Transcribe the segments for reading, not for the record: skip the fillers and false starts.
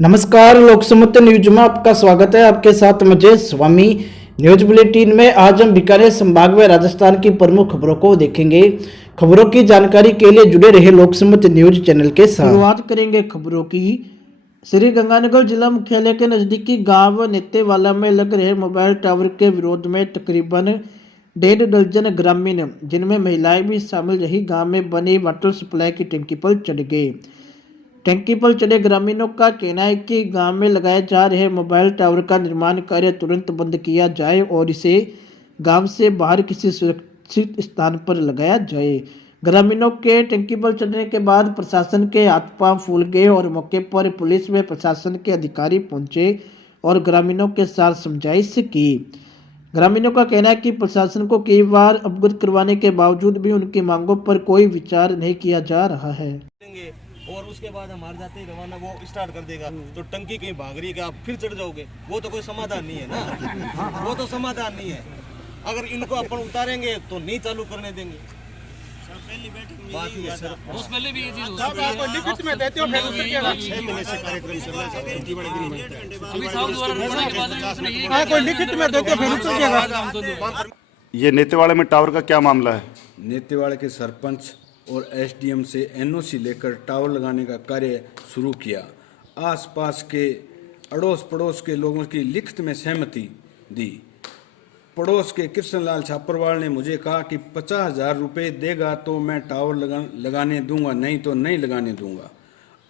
नमस्कार, लोकसमत न्यूज में आपका स्वागत है। आपके साथ मुझे स्वामी। न्यूज बुलेटिन में आज हम बीकानेर संभाग में राजस्थान की प्रमुख खबरों को देखेंगे। खबरों की जानकारी के लिए जुड़े रहे लोकसमत न्यूज चैनल के साथ। शुरुआत करेंगे खबरों की। श्री गंगानगर जिला मुख्यालय के नजदीकी गांव नेतेवाला में लग रहे मोबाइल टावर के विरोध में तकरीबन 1.5 दर्जन ग्रामीण, जिनमें महिलाएं भी शामिल रही, गांव में बनी वाटर सप्लाई की टंकी पर चढ़ गए। टंकी पर चढ़े ग्रामीणों का कहना है कि गांव में लगाए जा रहे मोबाइल टावर का निर्माण कार्य तुरंत बंद किया जाए और इसे गांव से बाहर किसी सुरक्षित स्थान पर लगाया जाए। ग्रामीणों के टंकी पर चढ़ने के बाद प्रशासन के हाथ पांव फूल गए और मौके पर पुलिस व प्रशासन के अधिकारी पहुंचे और ग्रामीणों के साथ समझाइश की। ग्रामीणों का कहना है कि प्रशासन को कई बार अवगत करवाने के बावजूद भी उनकी मांगों पर कोई विचार नहीं किया जा रहा है। और उसके बाद हमारे जाते ही रवाना वो स्टार्ट कर देगा, तो टंकी कहीं भाग रही है कि आप फिर चढ़ जाओगे, वो तो कोई समाधान नहीं है ना। वो तो समाधान नहीं है। अगर इनको अपन उतारेंगे तो नहीं चालू करने देंगे। बात ही है सर, उस पहले भी ये चीज आपको लिखित में देते हो, फिर 6 महीने से कार्यक्रम चल रहा है। अभी साहब द्वारा रोकने के बाद कोई लिखित में देते हो, फिर उतर जाएगा। ये नेतेवाड़े में टावर का क्या मामला है? नेतेवाड़े के सरपंच और एसडीएम से एनओसी लेकर टावर लगाने का कार्य शुरू किया। आसपास के अड़ोस पड़ोस के लोगों की लिखित में सहमति दी। पड़ोस के कृष्णलाल छापरवाल ने मुझे कहा कि 50,000 रुपये देगा तो मैं टावर लगाने दूंगा, नहीं तो नहीं लगाने दूंगा।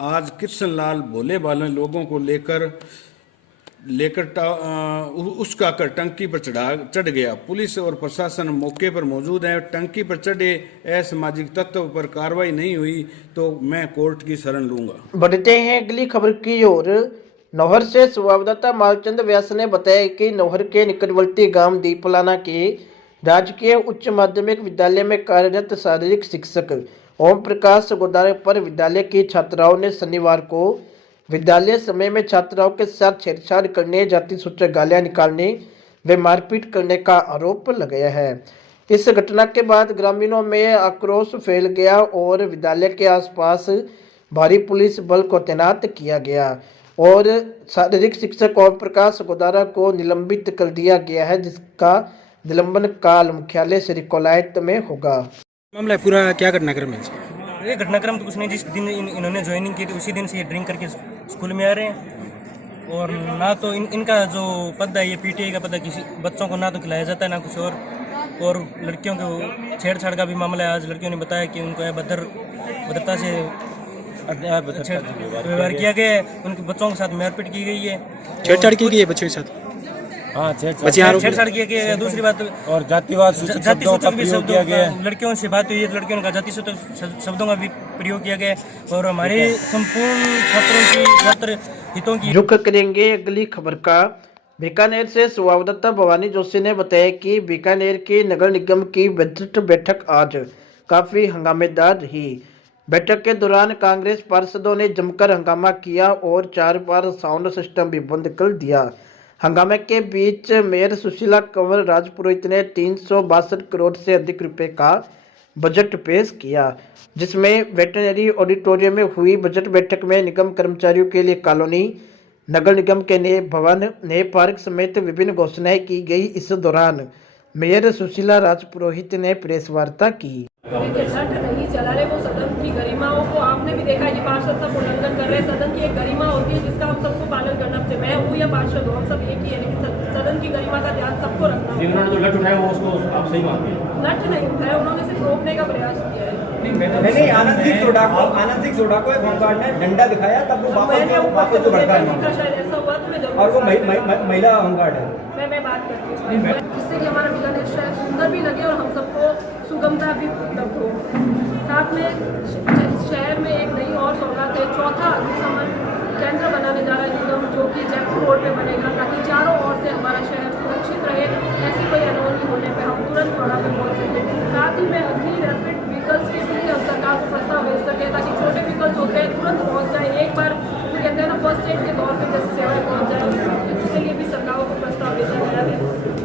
आज कृष्णलाल भोले भाले लोगों को लेकर उसका कर टंकी पर चढ़ गया। पुलिस और प्रशासन मौके पर मौजूद है। टंकी पर चढ़े असामाजिक तत्व पर कार्रवाई नहीं हुई तो मैं कोर्ट की शरण लूंगा। बढ़ते हैं अगली खबर की ओर। नौहर से संवाददाता मालचंद व्यास ने बताया कि नौहर के निकटवर्ती गांव दीपलाना के राजकीय उच्च माध्यमिक विद्यालय में कार्यरत शारीरिक शिक्षक ओम प्रकाश गोदारे पर विद्यालय की छात्राओं ने शनिवार को विद्यालय समय में छात्राओं के साथ छेड़छाड़ करने, जाति सूचक गालियां निकालने व मारपीट करने का आरोप लगाया है। इस घटना के बाद ग्रामीणों में आक्रोश फैल गया और विद्यालय के आसपास भारी पुलिस बल को तैनात किया गया और शारीरिक शिक्षक ओम प्रकाश गोदारा को निलंबित कर दिया गया है, जिसका निलंबन काल मुख्यालय श्री कोलायत में होगा। मामला पूरा क्या घटनाक्रम है? ये घटनाक्रम तो कुछ नहीं। जिस दिन इन्होंने ज्वाइनिंग की थी उसी दिन से ये ड्रिंक करके स्कूल में आ रहे हैं और ना तो इनका जो पद है, ये पीटीआई का पद है, किसी बच्चों को ना तो खिलाया जाता है ना कुछ और लड़कियों को छेड़छाड़ का भी मामला है। आज लड़कियों ने बताया कि उनको भद्रता से व्यवहार किया गया है, उनके बच्चों के साथ मारपीट की गई है, छेड़छाड़ की गई है बच्चों के साथ। हाँ, छेड़छाड़ किया गया है। दूसरी बात और जातिवाद सूचक भी शब्दों का लड़कियों से बात हुई है, तो लड़कियों का जाति सूचक शब्दों का भी प्रयोग किया गया है और हमारे संपूर्ण छात्र हितों की रुख करेंगे अगली खबर का। बीकानेर से संवाददाता भवानी जोशी ने बताया कि बीकानेर की नगर निगम की बजट बैठक आज काफी हंगामेदार रही। बैठक के दौरान कांग्रेस पार्षदों ने जमकर हंगामा किया और 4 बार साउंड सिस्टम भी बंद कर दिया। हंगामे के बीच मेयर सुशीला कंवर राजपुरोहित ने 362 करोड़ से अधिक रुपए का बजट पेश किया, जिसमें वेटरनरी ऑडिटोरियम में हुई बजट बैठक में निगम कर्मचारियों के लिए कॉलोनी, नगर निगम के नए भवन, नए पार्क समेत विभिन्न घोषणाएं की गई। इस दौरान मेयर सुशीला राजपुरोहित ने प्रेस वार्ता की। नहीं चला रहे वो सदन की गरिमाओं को आपने भी देखा कि पार्षद सब उल्लंघन कर रहे हैं। सदन की एक गरिमा होती है जिसका हम सबको पालन करना चाहिए। मैं हूँ या पार्षद हूँ, हम सब एक ही है, लेकिन सदन की गरिमा का ध्यान सबको रखना। जिन्होंने जो लठ उठाया वो उसको आप सही मानते हैं? लठ नहीं उठाया, उन्होंने सिर्फ रोकने का प्रयास किया है। नहीं, आनंद सिंह सोडा को एक होमगार्ड ने डंडा दिखाया, तब वो वापस जो भड़का है शायद ऐसा हुआ तो मैं जरूर, और वो महिला होमगार्ड है। मैं बात करती हूँ जिससे कि हमारा बीकानेर शहर सुंदर भी लगे और हम सबको सुगमता भी उपलब्ध हो। साथ में शहर में एक नई और सौगात है, चौथा अग्निशमन केंद्र बनाने जा रहा है निगम, जो कि जयपुर रोड पे बनेगा, ताकि चारों ओर से हमारा शहर सुरक्षित रहे। ऐसी कोई अनहोनी होने पे हम तुरंत वहाँ पे पहुँच सकें। साथ ही में अग्नि रैपिड व्हीकल्स के लिए हम सरकार को प्रस्ताव भेज सकें, ताकि छोटे व्हीकल्स होते हैं तुरंत पहुँच जाए। एक बार जो कहते हैं ना फर्स्ट एड के तौर पर जैसे सेवाएं पहुँच जाए, इसके लिए भी सरकारों को प्रस्ताव भेजा गया है।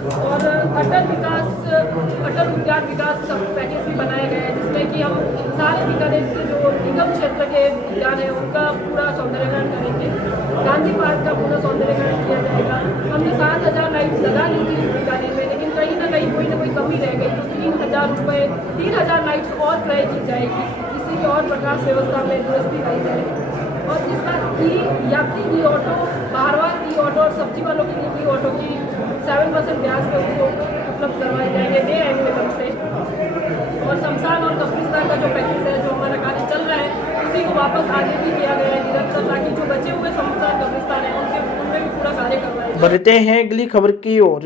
और अटल उद्यान विकास पैकेज भी बनाया गया है, जिसमें कि हम सारे बीकानेर के जो निगम क्षेत्र के उद्यान है उनका पूरा सौंदर्यीकरण करेंगे। गांधी पार्क का पूरा सौंदर्यीकरण किया जाएगा। हमने 7,000 लाइट्स लगा ली थी बीकानेर में, लेकिन कहीं ना कोई कमी रह गई, तो 3,000 लाइट्स और क्रय की जाएगी, जिससे कि और प्रकाश व्यवस्था में दुरुस्ती लाई जाएगी। और जिसका यात्री की ऑटो, बाहरवाल की ऑटो और सब्जी वालों की ई ऑटो की 7% ब्याज पे उनको उपलब्ध करवाए जाएंगे डे एनुअल से। और शमशान और कब्रिस्तान का जो पैकेज है, जो हमारा कार्य चल रहा है, उसी को वापस आगे भी किया गया है निरंतर, ताकि जो बचे हुए शमशान कब्रिस्तान है उनमें भी पूरा कार्य करवाया जाए। बढ़ते हैं अगली खबर की ओर।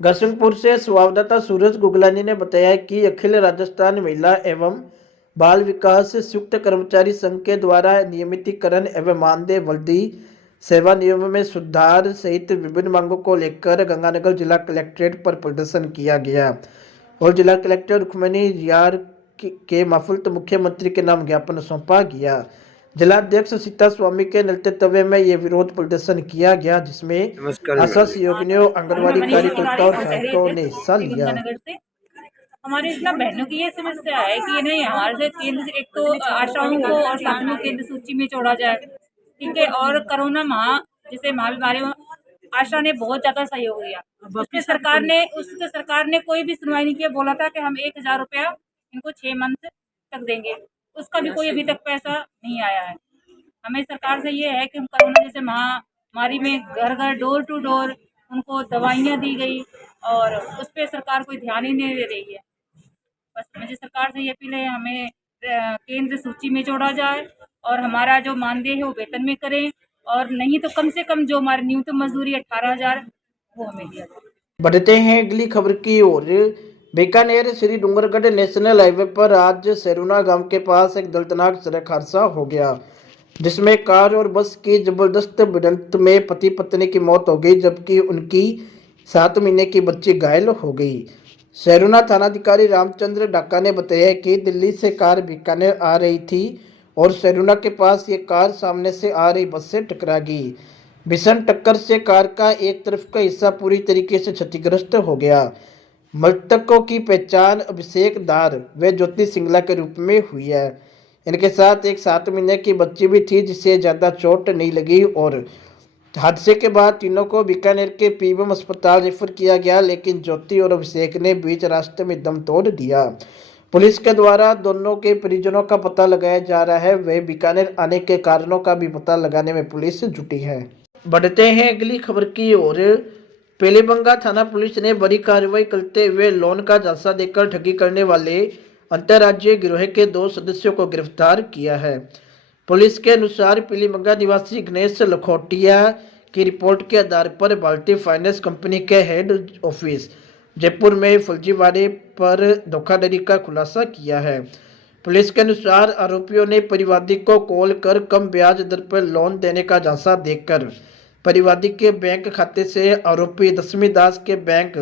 घसंगपुर से संवाददाता सूरज गुगलानी ने बताया कि अखिल राजस्थान महिला एवं बाल विकास संयुक्त कर्मचारी संघ के द्वारा नियमितीकरण एवं मानदेय वृद्धि, सेवा नियमों में सुधार सहित विभिन्न मांगों को लेकर गंगानगर जिला कलेक्ट्रेट पर प्रदर्शन किया गया और जिला कलेक्टर रुक्मणी रियार के माफुल्त मुख्यमंत्री के नाम ज्ञापन सौंपा गया। जिलाध्यक्ष सीता स्वामी के नेतृत्व में ये विरोध प्रदर्शन किया गया, जिसमें आशा सहयोगिनियों, आंगनबाड़ी कार्यकर्ताओं और सहायकों ने हिस्सा लिया। हमारे इतना बहनों की ये समस्या है कि नहीं हमारे से केंद्र, एक तो आशाओं को और साथ में केंद्र सूची में जोड़ा जाए, ठीक है। और कोरोना जैसे महामारी में आशा ने बहुत ज्यादा सहयोग दिया, उसके सरकार ने कोई भी सुनवाई नहीं किया। बोला था कि हम 1,000 रुपया इनको 6 मंथ तक देंगे, उसका भी कोई अभी तक पैसा नहीं आया है। हमें सरकार से ये है कि कोरोना जैसे महामारी में घर घर डोर टू डोर उनको दवाइयाँ दी गई और उस पर सरकार कोई ध्यान ही नहीं दे रही है। बस मुझे सरकार से ये अपील है, हमें केंद्र सूची में जोड़ा जाए और हमारा जो मानदेय है वो वेतन में करें, और नहीं तो कम से कम जो हमारी न्यूनतम मजदूरी 18,000 वो हमें दिया जाए। बढ़ते हैं अगली खबर की ओर। बीकानेर श्री डूंगरगढ़ नेशनल हाईवे पर आज सेरुना गांव के पास एक दर्दनाक सड़क हादसा हो गया, जिसमें कार और बस की जबरदस्त भिड़ंत में पति पत्नी की मौत हो गई, जबकि उनकी 7 महीने की बच्ची घायल हो गई। सेरुना थानाधिकारी रामचंद्र डाका ने बताया कि दिल्ली से कार बीकानेर आ रही थी और सेरुना के पास ये कार सामने से आ रही बस से टकरा गई। भीषण टक्कर से कार का एक तरफ का हिस्सा पूरी तरीके से क्षतिग्रस्त हो गया। मृतकों की पहचान अभिषेक दार व ज्योति सिंगला के रूप में हुई है। इनके साथ एक 7 महीने की बच्ची भी थी, जिसे ज़्यादा चोट नहीं लगी और हादसे के बाद तीनों को बीकानेर के पीबीएम अस्पताल रेफर किया गया, लेकिन ज्योति और अभिषेक ने बीच रास्ते में दम तोड़ दिया। पुलिस के द्वारा दोनों के परिजनों का पता लगाया जा रहा है। वे बीकानेर आने के कारणों का भी पता लगाने में पुलिस जुटी है। बढ़ते हैं अगली खबर की ओर। पीलीबंगा थाना पुलिस ने बड़ी कार्रवाई करते हुए लोन का झांसा देकर ठगी करने वाले अंतर्राज्यीय गिरोह के 2 सदस्यों को गिरफ्तार किया है। पुलिस के अनुसार पीलीबंगा निवासी गणेश लखोटिया की रिपोर्ट के आधार पर भारतीय फाइनेंस कंपनी के हेड ऑफिस जयपुर में फर्जीवाड़े पर धोखाधड़ी का खुलासा किया है। पुलिस के अनुसार आरोपियों ने परिवादी को कॉल कर कम ब्याज दर पर लोन देने का झांसा देकर परिवादी के बैंक खाते से आरोपी दशमी दास के बैंक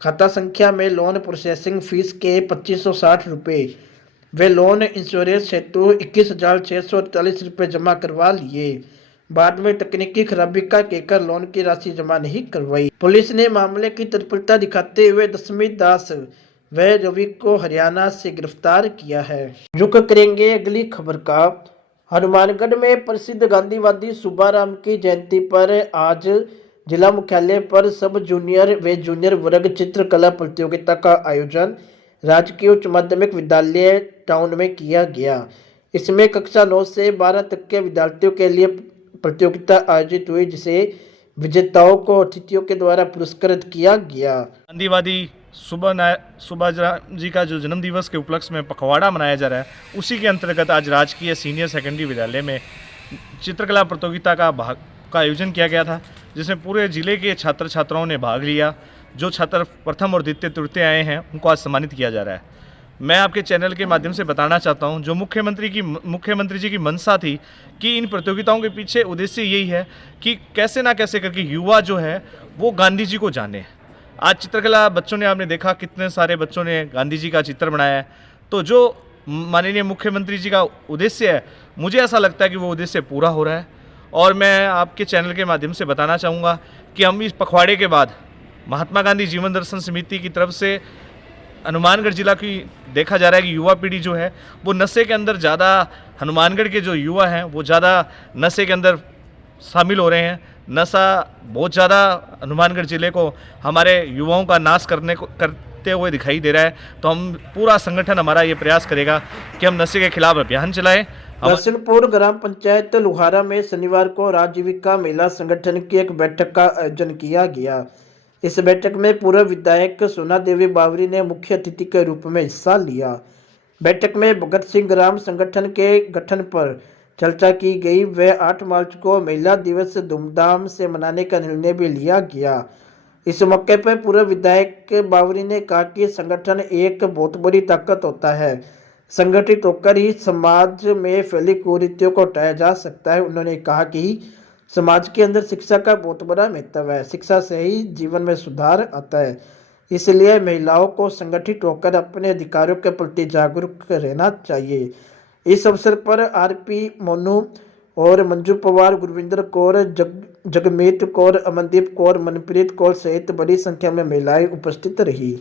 खाता संख्या में लोन प्रोसेसिंग फीस के 2560 रुपये वे लोन इंश्योरेंस हेतु 21,648 रुपये जमा करवा लिए। बाद में तकनीकी खराबी का कहकर लोन की राशि जमा नहीं करवाई। पुलिस ने मामले की तत्परता दिखाते हुए दशमी दास व रवि को हरियाणा से गिरफ्तार किया है। रुक करेंगे अगली खबर का। हनुमानगढ़ में प्रसिद्ध गांधीवादी सुब्बाराम की जयंती पर आज जिला मुख्यालय पर सब जूनियर व जूनियर वर्ग चित्रकला प्रतियोगिता का आयोजन राजकीय उच्च माध्यमिक विद्यालय टाउन में किया गया। इसमें कक्षा 9 से 12 तक के विद्यार्थियों के लिए प्रतियोगिता आयोजित हुई, जिसे विजेताओं को अतिथियों के द्वारा पुरस्कृत किया गया। गांधीवादी सुब्बाराम जी का जो जन्म दिवस के उपलक्ष्य में पखवाड़ा मनाया जा रहा है, उसी के अंतर्गत आज राजकीय सीनियर सेकेंडरी विद्यालय में चित्रकला प्रतियोगिता का आयोजन किया गया था, जिसमें पूरे जिले के छात्र छात्राओं ने भाग लिया। जो छात्र प्रथम और द्वितीय तृतीय आए हैं उनको आज सम्मानित किया जा रहा है। मैं आपके चैनल के माध्यम से बताना चाहता हूं, जो मुख्यमंत्री जी की मंशा थी कि इन प्रतियोगिताओं के पीछे उद्देश्य यही है कि कैसे ना कैसे करके युवा जो है वो गांधी जी को जाने। आज चित्रकला बच्चों ने, आपने देखा कितने सारे बच्चों ने गांधी जी का चित्र बनाया है। तो जो माननीय मुख्यमंत्री जी का उद्देश्य है, मुझे ऐसा लगता है कि वो उद्देश्य पूरा हो रहा है। और मैं आपके चैनल के माध्यम से बताना चाहूँगा कि हम इस पखवाड़े के बाद महात्मा गांधी जीवन दर्शन समिति की तरफ से हनुमानगढ़ जिला की देखा जा रहा है कि युवा पीढ़ी जो है वो नशे के अंदर ज़्यादा, हनुमानगढ़ के जो युवा हैं वो ज़्यादा नशे के अंदर शामिल हो रहे हैं। नशा बहुत ज़्यादा हनुमानगढ़ ज़िले को हमारे युवाओं का नाश करते हुए दिखाई दे रहा है। तो हम पूरा संगठन हमारा ये प्रयास करेगा कि हम नशे के खिलाफ अभियान चलाएं। दर्शनपुर ग्राम पंचायत लुहारा में शनिवार को राजीविका महिला संगठन की एक बैठक का आयोजन किया गया। इस बैठक में पूर्व विधायक सोना देवी बावरी ने मुख्य अतिथि के रूप में हिस्सा लिया। बैठक में भगत सिंह ग्राम संगठन के गठन पर चर्चा की गई व 8 मार्च को महिला दिवस धूमधाम से मनाने का निर्णय भी लिया गया। इस मौके पर पूर्व विधायक बावरी ने कहा कि संगठन एक बहुत बड़ी ताकत होता है, संगठित होकर ही समाज में फैली कुरीतियों को हटाया जा सकता है। उन्होंने कहा कि समाज के अंदर शिक्षा का बहुत बड़ा महत्व है, शिक्षा से ही जीवन में सुधार आता है, इसलिए महिलाओं को संगठित होकर अपने अधिकारों के प्रति जागरूक रहना चाहिए। इस अवसर पर आरपी मोनू और मंजू पवार, गुरविंदर कौर, जगमीत कौर, अमनदीप कौर, मनप्रीत कौर सहित बड़ी संख्या में महिलाएं उपस्थित रही।